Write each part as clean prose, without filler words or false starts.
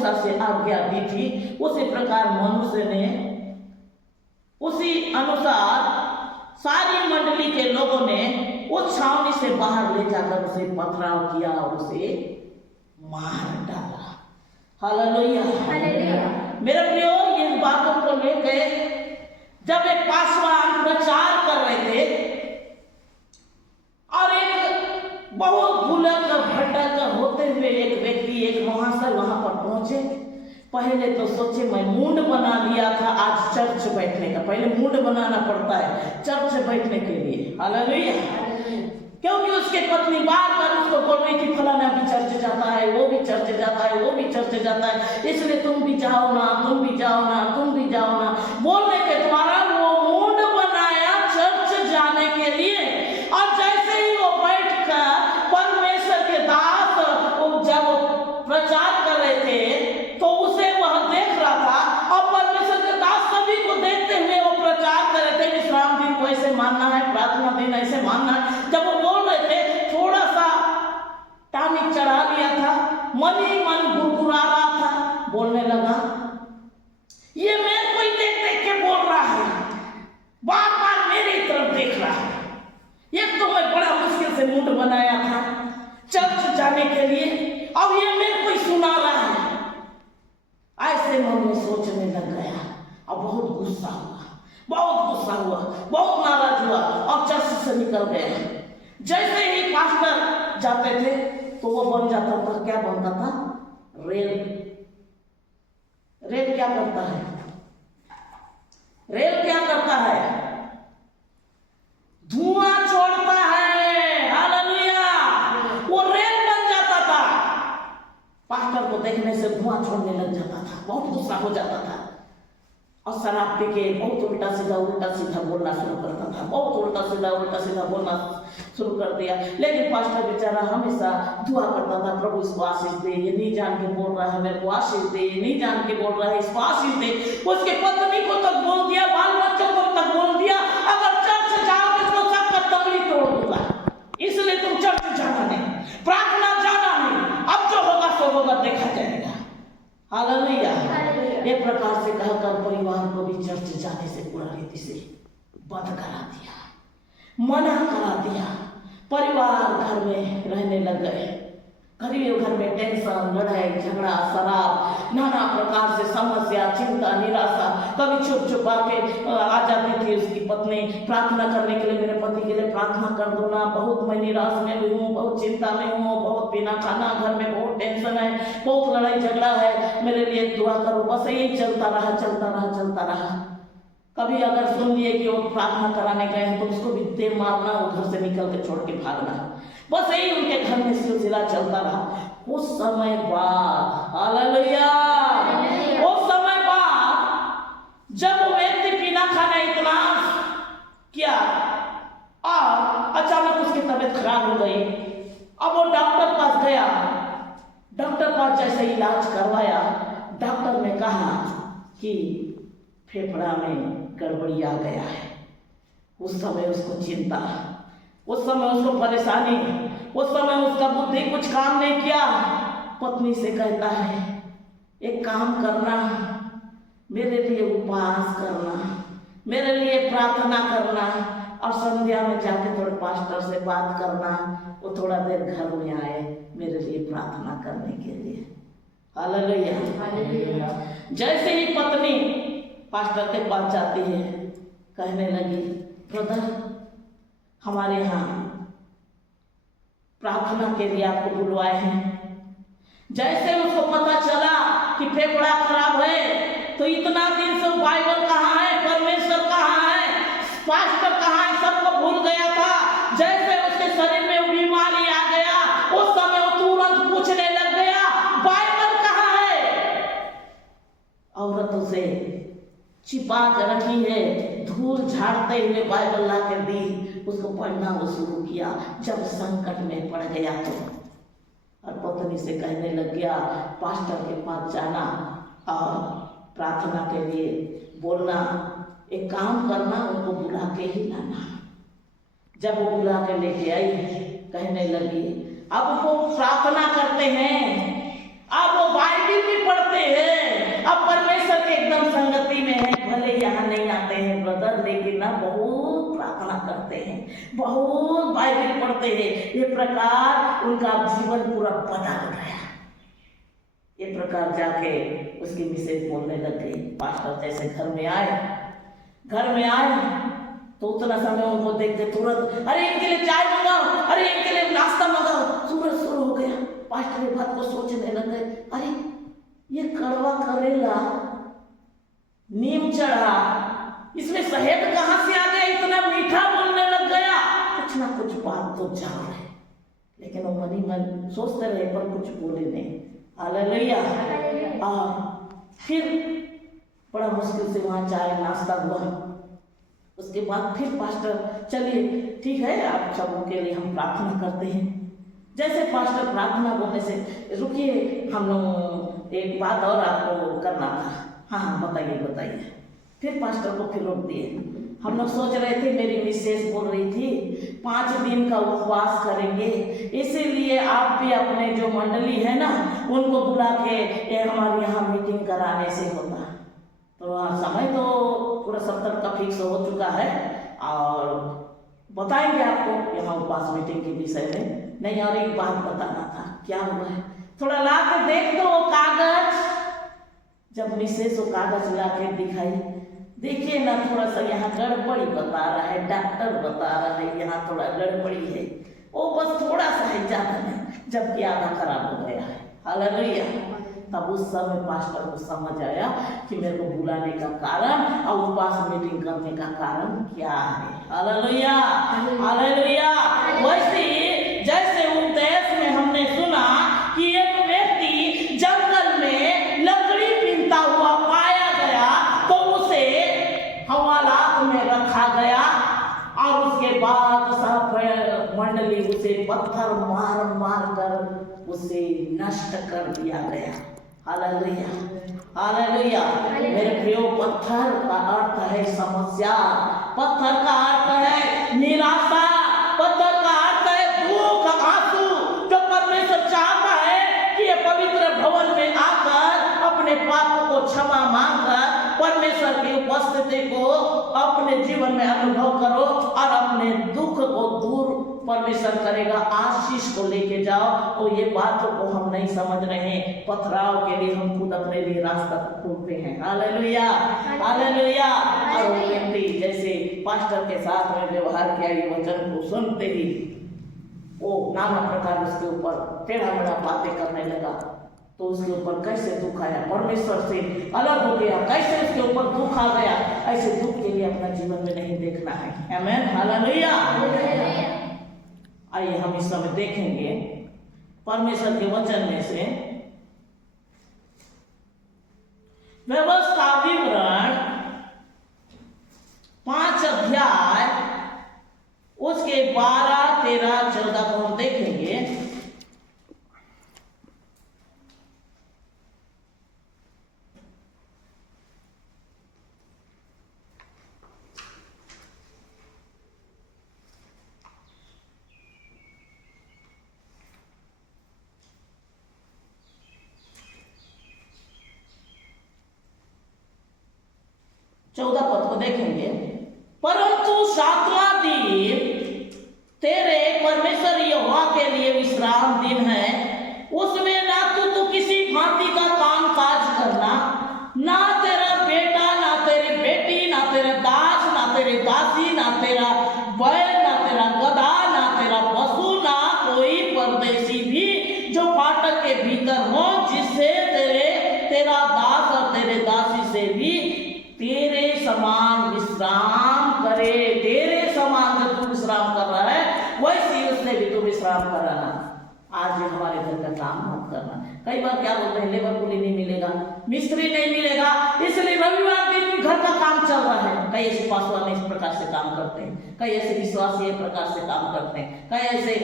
मूसा से आज्ञा दी थी, उसी प्रकार मनुष्य ने उसी अनुसार सारी मंडली के लोगों ने उस छावनी से बाहर ले जाकर उसे पथराव किया और उसे मार डाला। हालेलुया। मेरे प्रियो, इन बातों को लेकर जब एक पासवान प्रचार कर रहे थे और एक बहुत भुलक भटक होते हुए एक व्यक्ति, एक महाशय वहां पर पहुंचे। पहले तो सोचे मैं मूड बना लिया था आज चर्च बैठने का, पहले मूड बनाना पड़ता है चर्च बैठने के लिए। हालेलुया। क्योंकि उसके पत्नी बार बार उसको बोल रही थी फलाना भी चर्च जाता है, वो भी चर्च जाता है, वो भी चर्च जाता है, इसलिए तुम भी जाओ ना, तुम भी जाओ ना, तुम भी जाओ ना। बोलने के द्वारा वो मूड बनाया चर्च जाने के लिए। और जैसे ही वो बैठ कर परमेश्वर के दास जब प्रचार कर रहे थे तो उसे वह देख रहा था और परमेश्वर के दास सभी को देखते हुए वो प्रचार कर रहे थे विश्राम दिन को ऐसे मानना है, प्रार्थना दिन ऐसे मानना है। जब वो बोल रहे थे थोड़ा सा टानिक चढ़ा लिया था, मन ही मन गुरगुरा रहा था, बोलने लगा ये मेरे को ही देख देख के बोल रहा है, बार बार मेरी तरफ देख रहा है। एक तो मैं बड़ा मुश्किल से मूड बनाया था चर्च जाने के लिए, अब ये मेरे को ही सुना रहा है। ऐसे मन में सोचने लग गया और बहुत गुस्सा हुआ, बहुत नाराज हुआ और चर्च से निकल गया। जैसे ही पास्टर जाते थे तो वो बन जाता था, क्या बनता था? रेल। रेल क्या करता है? रेल क्या करता है? धुआं छोड़ता है। हालेलुया। वो रेल बन जाता था। पास्टर को देखने से धुआं छोड़ने लग जाता था, बहुत गुस्सा हो जाता था और शराब पी के बहुत उल्टा सीधा बोलना शुरू करता था, बहुत उल्टा सीधा बोलना शुरू कर दिया। लेकिन पास्टर बेचारा हमेशा दुआ करता था, प्रभु इसको आशीष दे, ये नहीं जान के बोल रहा है मेरे को आशीष दे, ये नहीं जान के बोल रहा है इसको आशीष दे। उसके पत्नी को तक बोल दिया, बाल बच्चों को तक बोल दिया, अगर चर्च जाओगे तो सबका तंगड़ी तोड़ दूंगा, इसलिए तुम चर्च जाना नहीं, प्रार्थना जाना नहीं, अब जो होगा सो होगा, देखा जाएगा। हालेलुया। एक प्रकार से कहकर परिवार को भी चर्च जाने से पूरा रीति से बंद करा दिया, मना करा दिया। परिवार घर में रहने लग गए। गरीब घर में टेंशन, लड़ाई झगड़ा, शराब, नाना प्रकार से समस्या, चिंता, निराशा। कभी छुप छुपा के आ जाती थी उसकी पत्नी प्रार्थना करने के लिए, मेरे पति के लिए प्रार्थना कर दो ना, बहुत मैं निराश में हूँ, बहुत चिंता में हूँ, बहुत बिना खाना, घर में बहुत टेंशन है, बहुत लड़ाई झगड़ा है, मेरे लिए दुआ करो। बस यही चलता रहा। कभी अगर सुन लिए कि वो प्रार्थना कराने गए हैं तो उसको भी दे मारना, वो घर से निकल के छोड़ के भागना, बस यही उनके घर में सिलसिला चलता रहा। उस समय बाद, हालेलुया, उस समय बाद जब वो व्यक्ति बिना खाने इतना किया और अचानक उसकी तबीयत खराब हो गई। अब वो डॉक्टर पास गया, डॉक्टर पास जैसे इलाज करवाया, डॉक्टर ने कहा कि फेफड़ा में गड़बड़ी आ गया है। उस समय उसको चिंता, उस समय उसको परेशानी, उस समय उसका बुद्धि कुछ काम नहीं किया। पत्नी से कहता है एक काम करना, मेरे लिए उपवास करना, मेरे लिए प्रार्थना करना और संध्या में जाके थोड़े पास्टर से बात करना, वो थोड़ा देर घर में आए मेरे लिए प्रार्थना करने के लिए। हालेलुया। जैसे ही पत्नी पास्टर के पास जाती है, कहने लगी ब्रदर हमारे यहाँ प्रार्थना के लिए आपको बुलवाए हैं। जैसे उसको पता चला कि फेफड़ा खराब है तो इतना दिन से बाइबल कहाँ है, परमेश्वर कहाँ है, पास्टर कहाँ है, सबको भूल गया था। जैसे उसके शरीर में बीमारी आ गया, उस समय वो तुरंत पूछने लग गया बाइबल कहाँ है। औरतों से छिपा कर रखी है, धूल झाड़ते हुए बाइबल ला कर दी, उसको पढ़ना वो शुरू किया। जब संकट में पड़ गया तो और पत्नी से कहने लग गया पास्टर के पास जाना और प्रार्थना के लिए बोलना, एक काम करना उनको बुला के ही लाना। जब वो बुला के लेके आई, कहने लगी अब वो प्रार्थना करते हैं अब वो बाइबिल भी पढ़ते हैं, अब परमेश्वर के एकदम संगति में है, भले यहाँ नहीं आते हैं ब्रदर, लेकिन ना बहुत प्रार्थना करते हैं, बहुत बाइबिल पढ़ते हैं। ये प्रकार उनका जीवन पूरा बदल गया। ये प्रकार जाके उसकी मिसेज बोलने लग गई। पास्टर जैसे घर में आए तो उतना समय उनको देखते तुरंत, अरे इनके लिए चाय मंगाओ, अरे इनके लिए नाश्ता मंगाओ। सूरज शुरू हो गया। पास्टर ये बात को सोचने लग गए, अरे ये कड़वा करेला, नीम चढ़ा, इसमें शहद कहाँ से आ गया, इतना मीठा बोलने लग गया। कुछ ना कुछ बात तो चल रही, लेकिन वो मनी मन सोचते रहे पर कुछ बोले नहीं। हालेलुया। फिर बड़ा मुश्किल से वहाँ चाय नाश्ता हुआ। उसके बाद फिर पास्टर, चलिए ठीक है, आप सबों के लिए हम प्रार्थना करते हैं। जैसे पास्टर प्रार्थना बोलने से, रुकिए हम लोग एक बात और आपको करना था। हाँ बताइए। फिर पास्टर को फिर रोक दिए। हम लोग सोच रहे थे, मेरी मिसेस बोल रही थी 5 दिन का उपवास करेंगे, इसीलिए आप भी अपने जो मंडली है ना उनको बुला के हमारे यहाँ मीटिंग कराने से होता। तो समय तो पूरा 70 का फिक्स हो चुका है और बताएंगे आपको यहाँ उपवास मीटिंग के विषय में। नहीं, और एक बात बताना था। क्या हुआ है, थोड़ा ला के देख दो कागज। जब मिसेस वो कागज ला के दिखाई, देखिए ना थोड़ा सा यहाँ गड़बड़ी बता रहा है, डॉक्टर बता रहा है यहाँ थोड़ा गड़बड़ी है, वो बस थोड़ा सा है, ज्यादा नहीं, जबकि आधा खराब हो गया है। हालेलुया। तब उस समय पास्टर को समझ आया कि मेरे को बुलाने का कारण और उपवास मीटिंग करने का कारण क्या है। Hallelujah, hallelujah. वैसे जैसे उपदेश में हमने सुना कि एक व्यक्ति जंगल में लकड़ी बीनता हुआ पाया गया, तो उसे हवालात में रखा गया और उसके बाद सब मंडली उसे पत्थर मार कर उसे नष्ट कर दिया गया। Hallelujah, hallelujah. मेरे प्रियो, पत्थर का अर्थ है समस्या, पत्थर का अर्थ है निराशा, पत्थर का अर्थ है दुख, आंसू। जो परमेश्वर चाहता है कि ये पवित्र भवन में आकर अपने पापों को क्षमा मांगकर परमेश्वर की उपस्थिति को अपने जीवन में अनुभव करो और अपने दुख को दूर परमेश्वर करेगा, आशीष को लेके जाओ। तो ये बातों को हम नहीं समझ रहे हैं, पथराव के लिए हम खुद अपने लिए रास्ता खोलते हैं। Hallelujah, hallelujah. और वो व्यक्ति जैसे पास्टर के साथ में व्यवहार किया, ये वचन को सुनते ही वो नाना प्रकार उसके ऊपर टेढ़ा मेढ़ा बातें करने लगा। तो उसके ऊपर कैसे दुख आया, परमेश्वर से अलग हो गया, कैसे उसके ऊपर दुख आ गया। ऐसे दुख के लिए अपना जीवन में नहीं देखना है। आमीन, हालेलुया। आइए हम इस समय देखेंगे परमेश्वर के वचन में से व्यवस्था विवरण 5 अध्याय उसके 12, 13, 14 को हम देखेंगे। चौदह पद को देखेंगे। परंतु 7वां दिन तेरे परमेश्वर यहोवा के लिए विश्राम दिन है, उसमें ना तो किसी भांति का काम काज करना, ना तेरा बेटा, ना तेरी बेटी, ना तेरे दास, ना तेरे दासी, ना तेरा बैल, ना तेरा गधा, ना तेरा पशु, ना कोई परदेशी भी जो फाटक के भीतर हो, जिससे तेरा दास और तेरे दासी से भी तेरे समान विश्राम करे। तेरे समान जब तू विश्राम कर रहा है, वैसे उसने भी तू विश्राम कराना। आज हमारे घर का काम मत करना। कई बार क्या बोलते हैं, लेबर कुली नहीं मिलेगा, मिस्त्री नहीं मिलेगा, इसलिए रविवार दिन भी घर का काम चल रहा है। कई ऐसे पासवान इस प्रकार से काम करते हैं, कई ऐसे विश्वासी एक प्रकार से काम करते हैं, कई ऐसे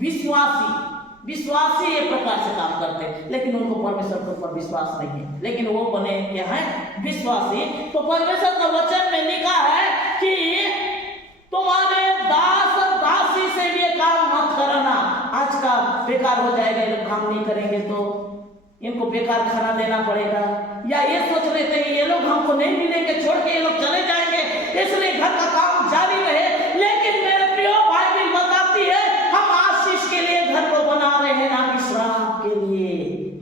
विश्वासी एक प्रकार से काम करते हैं, लेकिन उनको परमेश्वर के ऊपर विश्वास नहीं है। लेकिन वो बने क्या है, विश्वासी। तो परमेश्वर का वचन में लिखा है कि तुम्हारे दास और दासी से भी काम मत करना। आज का बेकार हो जाएगा, ये लोग काम नहीं करेंगे तो इनको बेकार खाना देना पड़ेगा, या ये सोच लेते हैं ये लोग हमको नहीं मिलेंगे, छोड़ के ये लोग चले जाएंगे, इसलिए घर का काम जारी रहे। लेकिन मेरे प्रियो बाइबल बताती है हम आशीष के लिए घर को बना रहे हैं, ना कि श्राप के लिए।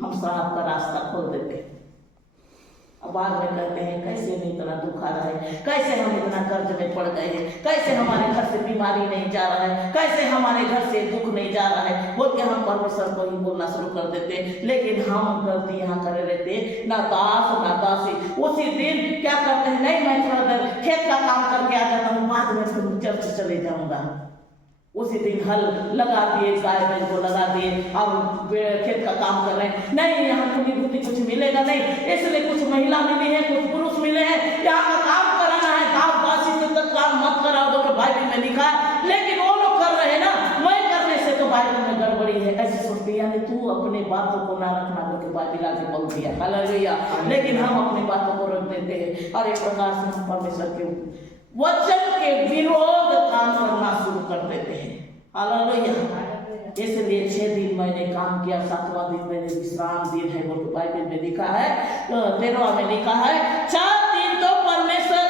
हम श्राप का रास्ता खोल देते हैं। अब बाद में कहते हैं कैसे नहीं इतना दुख आ रहा है, कैसे हम इतना कर्ज में पड़ गए हैं, कैसे हमारे घर से बीमारी नहीं जा रहा है, कैसे हमारे घर से दुख नहीं जा रहा है, बोल के हम परमेश्वर को ही बोलना शुरू कर देते। लेकिन हम गलती यहाँ करे रहते, ना दास ना दासी। उसी दिन क्या करते हैं, नहीं मैं थोड़ा देर खेत का काम करके आ जाता हूँ, बाद में फिर चर्च चले जाऊंगा। उसी दिन हल लगा दिए, गाय बैल को लगा दिए, अब खेत का काम कर रहे हैं। नहीं यहाँ भूमि कुछ मिलेगा नहीं, इसलिए कुछ महिला मिली है, कुछ पुरुष मिले हैं, यहाँ का काम कराना है, दास दासी से तक काम मत कराओ, तो बाइबल में लिखा है। लेकिन वो लोग कर रहे हैं ना, मैं करने से तो बाइबल में गड़बड़ी है, ऐसे सोचते। यानी तू अपने बातों को ना रखना करके बाइबल आगे बोल दिया, हालेलुया। लेकिन हम अपनी बातों को रख देते हैं और एक प्रकार से हम परमेश्वर के वचन के विरोध काम करना शुरू कर देते हैं, हालेलुया। इसलिए 6 दिन मैंने काम किया, 7वां दिन मैंने विश्राम दिन है, वो बाइबल में लिखा है, 13वां में लिखा है 4 दिन तो परमेश्वर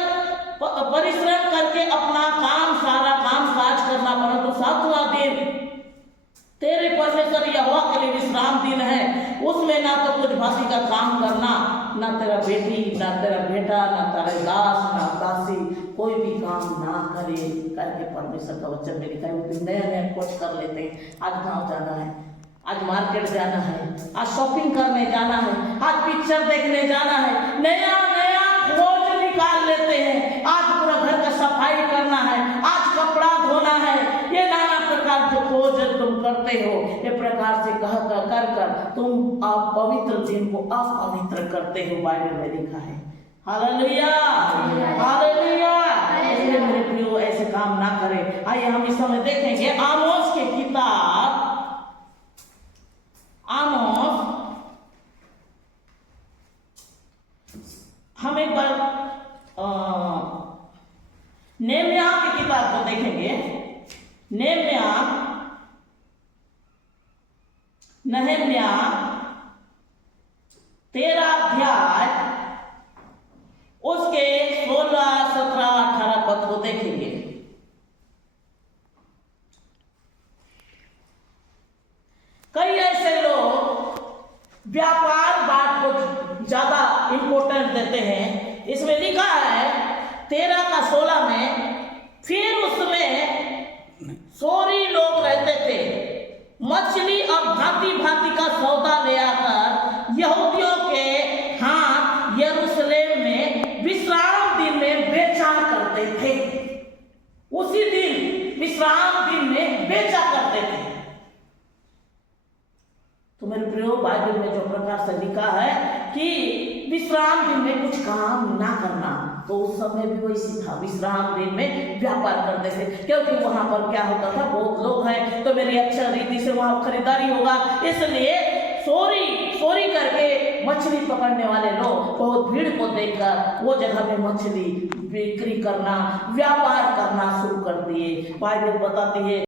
परिश्रम करके अपना काम सारा काम काज करना पड़ा, तो 7वां दिन तेरे परमेश्वर यहोवा के लिए विश्राम दिन है। उसमें ना तो कुछ भाषी का काम करना, ना तेरा बेटी, ना तेरा बेटा, ना तेरे दास, ना दासी, कोई भी काम ना करे करके परमेश्वर का वचन में लिखा है। वो नया नया खोज कर लेते हैं, आज गाँव जाना है, आज मार्केट जाना है, आज शॉपिंग करने जाना है, आज पिक्चर देखने जाना है, नया नया खोज निकाल लेते हैं। आज पूरा घर का सफाई करना है, आज कपड़ा धोना है, ये नाना प्रकार जो खोज तुम करते हो, ये प्रकार से कह कर तुम पवित्र दिन को अपवित्र करते हो, बाइबल में लिखा है, हालेलुया हालेलुया। इसलिए मेरे प्रियो ऐसे काम ना करें। आइए हम इस समय देखेंगे आमोस की किताब, आमोस। हम एक बार नेहम्याह की किताब को देखेंगे। नेहम्याह 13 अध्याय उसके 16, 17, 18 पद को देखेंगे। कई ऐसे लोग व्यापार बात को ज्यादा इंपॉर्टेंट देते हैं। इसमें लिखा है 13 का 16 में, फिर उसमें सोरी लोग रहते थे, मछली और भांति भांति का सौदा ले आकर यहूदियों के हाथ यरूशलेम में विश्राम दिन में बेचा करते थे। उसी दिन विश्राम दिन में बेचा करते थे। तो मेरे प्रियो बाइबल में जो प्रकार से लिखा है कि विश्राम दिन में कुछ काम ना करना, तो उस समय भी वैसी था, विश्राम दिन में व्यापार करते थे। क्योंकि वहां पर क्या होता था, बहुत लोग हैं तो मेरी अच्छा रीति से वहां खरीदारी होगा, इसलिए चोरी करके मछली पकड़ने वाले लोग बहुत भीड़ को देखकर वो जगह में मछली बिक्री करना, व्यापार करना शुरू कर दिए। बाइबल बताती है